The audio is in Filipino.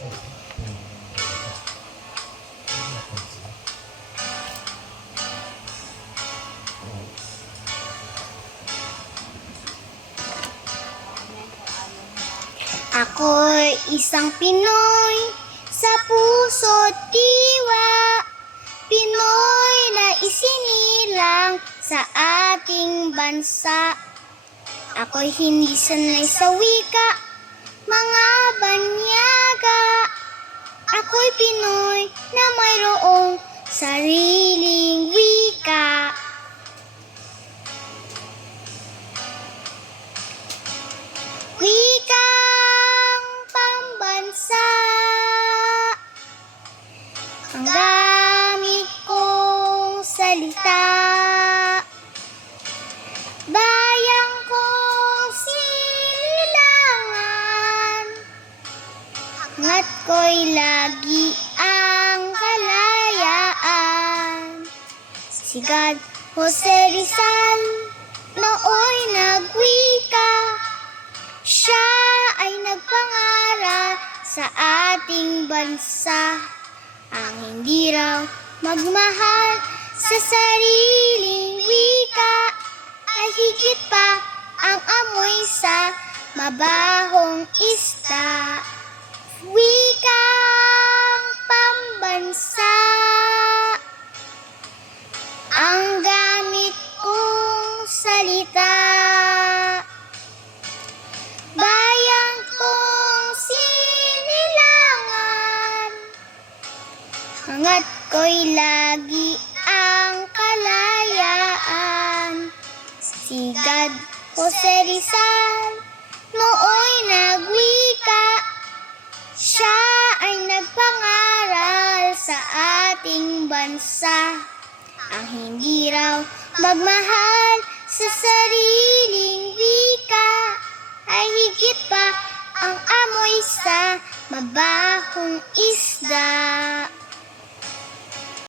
Ako'y isang Pinoy sa puso't diwa, Pinoy na isinilang sa ating bansa. Ako'y hindi sanay sa wika, mga banyaga. Ako'y Pinoy na mayroong sariling wika. Wikang pambansa ang gamit kong salita. Bayang kong sinilangan, hangat ko'y lagi ang kalayaan. Sigad Jose Rizal nooy nagwika, siya ay nagpangaral sa ating bansa. Ang hindi raw magmahal sa sariling wika ay higit pa ang amoy sa mabahong isda. Wikang pambansa ang gamit kong salita. Bayang kong sinilangan, hangat ko'y lagi ang kalayaan. Sigad Jose Rizal nooy nagwika, siya ay nagpangaral sa ating bansa. Ang hindi raw magmahal sa sariling wika ay higit pa ang amoy sa mabahong isda.